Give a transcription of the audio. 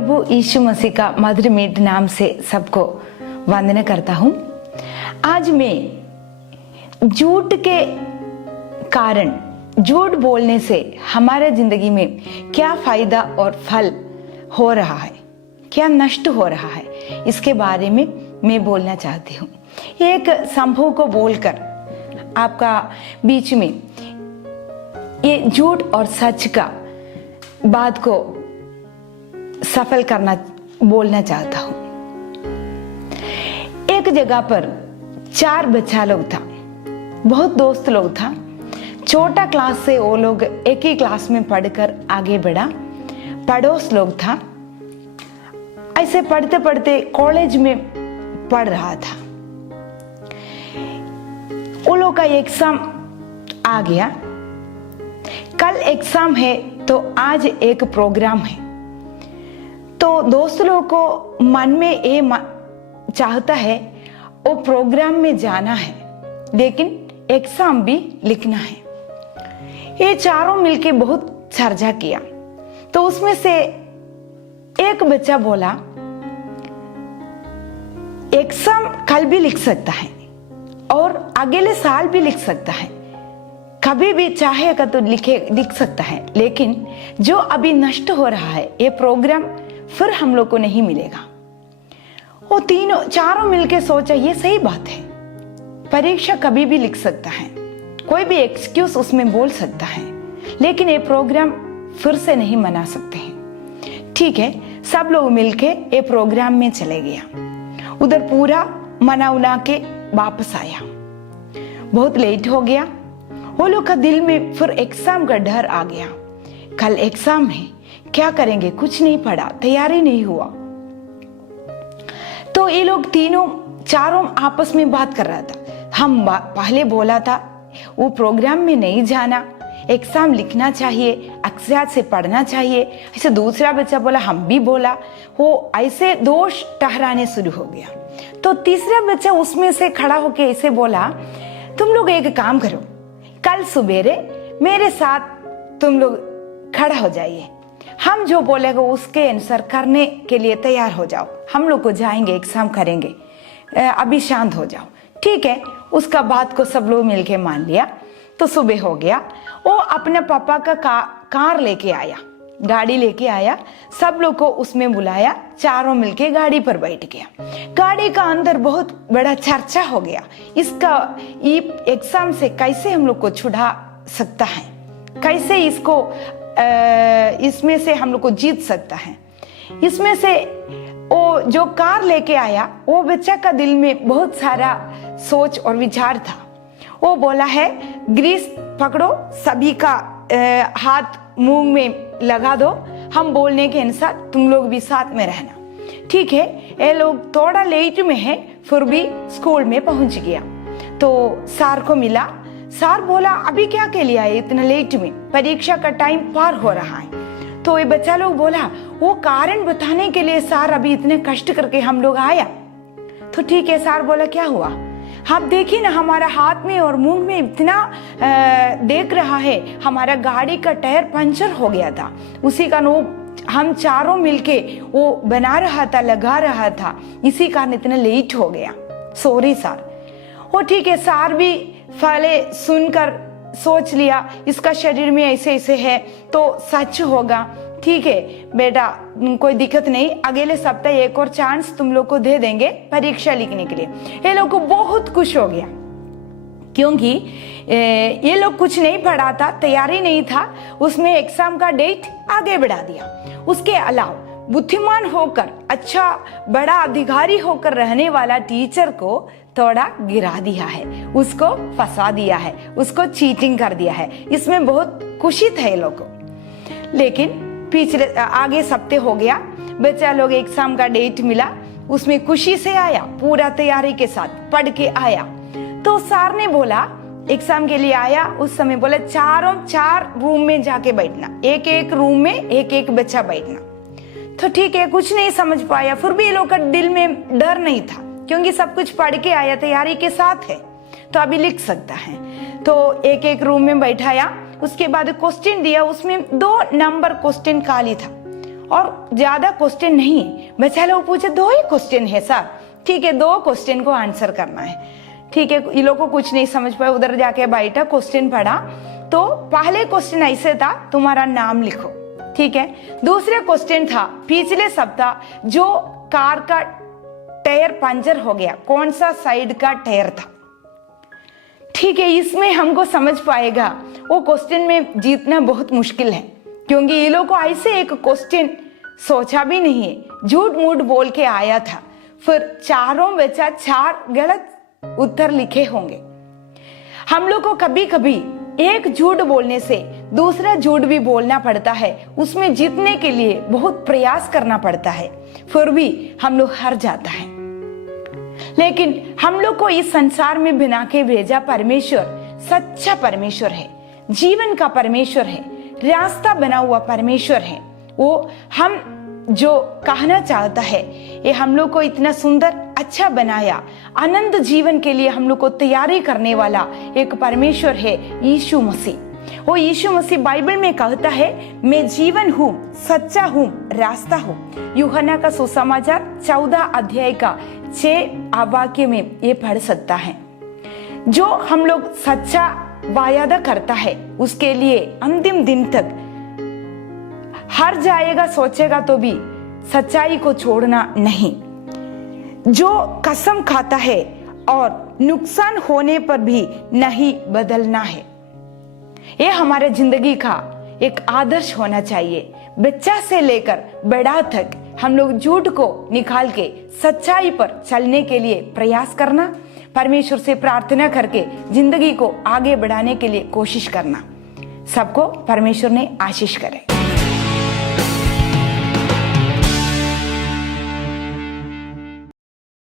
प्रभु यीशु मसीह का मधुर मीठ नाम से सबको वंदना करता हूँ। आज मैं झूठ के कारण, झूठ बोलने से हमारे जिंदगी में क्या फायदा और फल हो रहा है, क्या नष्ट हो रहा है, इसके बारे में मैं बोलना चाहती हूँ। एक संभव को बोलकर आपका बीच में ये झूठ और सच का बात को सफल करना बोलना चाहता हूं। एक जगह पर 4 बच्चा लोग था, बहुत दोस्त लोग था। छोटा क्लास से वो लोग एक ही क्लास में पढ़कर आगे बढ़ा, पड़ोस लोग था। ऐसे पढ़ते पढ़ते कॉलेज में पढ़ रहा था। वो लोग का एग्जाम आ गया। कल एग्जाम है तो आज एक प्रोग्राम है। तो दोस्त लोगों को मन में ये चाहता है वो प्रोग्राम में जाना है, लेकिन एग्जाम भी लिखना है। ये चारों मिलके बहुत चर्चा किया। तो उसमें से एक बच्चा बोला, एग्जाम कल भी लिख सकता है और अगले साल भी लिख सकता है, कभी भी चाहेगा तो लिख सकता है, लेकिन जो अभी नष्ट हो रहा है ये प्रोग्राम फिर हम लोग को नहीं मिलेगा। वो चारों मिलके सोचा ये सही बात है, परीक्षा कभी भी लिख सकता है, कोई भी एक्सक्यूज उसमें बोल सकता है, लेकिन ये प्रोग्राम फिर से नहीं मना सकते हैं। ठीक है, सब लोग मिलके ये प्रोग्राम में चले गया। उधर पूरा मना उना के वापस आया। बहुत लेट हो गया। वो लोग का दिल में फिर एग्जाम का डर आ गया। कल एग्जाम है, क्या करेंगे, कुछ नहीं पढ़ा, तैयारी नहीं हुआ। तो ये लोग चारों आपस में बात कर रहा था। हम पहले बोला था वो प्रोग्राम में नहीं जाना, एग्जाम लिखना चाहिए, अक्षर से पढ़ना चाहिए। ऐसे दूसरा बच्चा बोला, हम भी बोला। वो ऐसे दोष ठहराने शुरू हो गया। तो तीसरा बच्चा उसमें से खड़ा होके ऐसे बोला, तुम लोग एक काम करो, कल सुबेरे मेरे साथ तुम लोग खड़ा हो जाइए, हम जो बोलेगा उसके आंसर करने के लिए तैयार हो जाओ, हम लोग को जाएंगे, एग्जाम करेंगे, अभी शांत हो जाओ। ठीक है, उसका बात को सब लोग मिलके मान लिया। तो सुबह हो गया। वो अपने पापा का कार लेके आया, गाड़ी लेके आया, सब लोग को उसमें बुलाया, चारों मिलके गाड़ी पर बैठ गया। गाड़ी का अंदर बहुत बड़ा चर्चा हो गया, इसका एग्जाम से कैसे हम लोग को छुड़ा सकता है, कैसे इसमें से हम लोग को जीत सकता है। इसमें से वो जो कार लेके आया, वो बच्चा का दिल में बहुत सारा सोच और विचार था। वो बोला है, ग्रीस पकड़ो, सभी का हाथ मुंह में लगा दो, हम बोलने के अनुसार तुम लोग भी साथ में रहना। ठीक है, ये लोग थोड़ा लेट में है, फिर भी स्कूल में पहुंच गया। तो सर को मिला। सर बोला, अभी क्या के लिए आए इतना लेट में, परीक्षा का टाइम पार हो रहा है। तो ये बच्चा लोग बोला, वो कारण बताने के लिए सर अभी इतने कष्ट करके हम लोग आया। तो ठीक है, सर बोला, क्या हुआ, आप देखिए ना, हमारा हाथ में और मुंह में इतना देख रहा है, हमारा गाड़ी का टायर पंचर हो गया था, उसी का हम चारों मिलके वो बना रहा था, लगा रहा था, इसी कारण इतना लेट हो गया, सॉरी सर। वो ठीक है, सर भी पहले सुनकर सोच लिया, इसका शरीर में ऐसे ऐसे है तो सच होगा। ठीक है बेटा, कोई दिक्कत नहीं, अगले सप्ताह एक और चांस तुम लोग को दे देंगे परीक्षा लिखने के लिए। ये लोग को बहुत खुश हो गया, क्योंकि ये लोग कुछ नहीं पढ़ा था, तैयारी नहीं था, उसमें एग्जाम का डेट आगे बढ़ा दिया। उसके अलावा बुद्धिमान होकर, अच्छा बड़ा अधिकारी होकर रहने वाला टीचर को थोड़ा गिरा दिया है, उसको फंसा दिया है, उसको चीटिंग कर दिया है। इसमें बहुत खुशी था ये लोग को। लेकिन पिछले आगे सप्ते हो गया, बच्चा लोग एग्जाम का डेट मिला, उसमें खुशी से आया, पूरा तैयारी के साथ पढ़ के आया। तो सर ने बोला, एग्जाम के लिए आया, उस समय बोला, चार रूम में जाके बैठना, एक एक रूम में एक एक बच्चा बैठना। तो ठीक है, कुछ नहीं समझ पाया, फिर भी ये लोग का दिल में डर नहीं था, क्योंकि सब कुछ पढ़ के आया, तैयारी के साथ है, तो अभी लिख सकता है। तो एक एक रूम में बैठाया, उसके बाद क्वेश्चन दिया, उसमें 2 नंबर क्वेश्चन खाली था और ज्यादा क्वेश्चन नहीं है। बच्चा लोग पूछे 2 ही क्वेश्चन है सर, ठीक है 2 क्वेश्चन को आंसर करना है, ठीक है। ये लोग को कुछ नहीं समझ पाए, उधर जाके बैठा क्वेश्चन पढ़ा। तो पहले क्वेश्चन ऐसे था, तुम्हारा नाम लिखो, ठीक है। दूसरा क्वेश्चन था, पिछले सप्ताह जो कार का टायर पंचर हो गया, कौन सा साइड का टायर था, ठीक है। इसमें हमको समझ पाएगा वो क्वेश्चन में जीतना बहुत मुश्किल है, क्योंकि ये लोग को ऐसे एक क्वेश्चन सोचा भी नहीं है, झूठ मूठ बोल के आया था। फिर चारों बच्चा 4 गलत उत्तर लिखे होंगे। हम लोग को कभी कभी एक झूठ बोलने से दूसरा झूठ भी बोलना पड़ता है, उसमें जीतने के लिए बहुत प्रयास करना पड़ता है, फिर भी हम लोग हार जाता है। लेकिन हम लोग को इस संसार में बना के भेजा परमेश्वर सच्चा परमेश्वर है, जीवन का परमेश्वर है, रास्ता बना हुआ परमेश्वर है। वो हम जो कहना चाहता है, ये हम लोग को इतना सुंदर अच्छा बनाया, आनंद जीवन के लिए हम लोग को तैयारी करने वाला एक परमेश्वर है यीशु मसीह। वो यीशु मसीह बाइबल में कहता है, मैं जीवन हूँ, सच्चा हूँ, रास्ता हूँ। यूहन्ना का सुसमाचार 14 अध्याय का 6 वाक्य में ये पढ़ सकता है। जो हम लोग सच्चा वायदा करता है, उसके लिए अंतिम दिन तक हार जाएगा सोचेगा तो भी सच्चाई को छोड़ना नहीं। जो कसम खाता है और नुकसान होने पर भी नहीं बदलना है। ये हमारे जिंदगी का एक आदर्श होना चाहिए। बच्चा से लेकर बड़ा तक हम लोग झूठ को निकाल के सच्चाई पर चलने के लिए प्रयास करना, परमेश्वर से प्रार्थना करके जिंदगी को आगे बढ़ाने के लिए कोशिश करना। सबको परमेश्वर ने आशीष करे।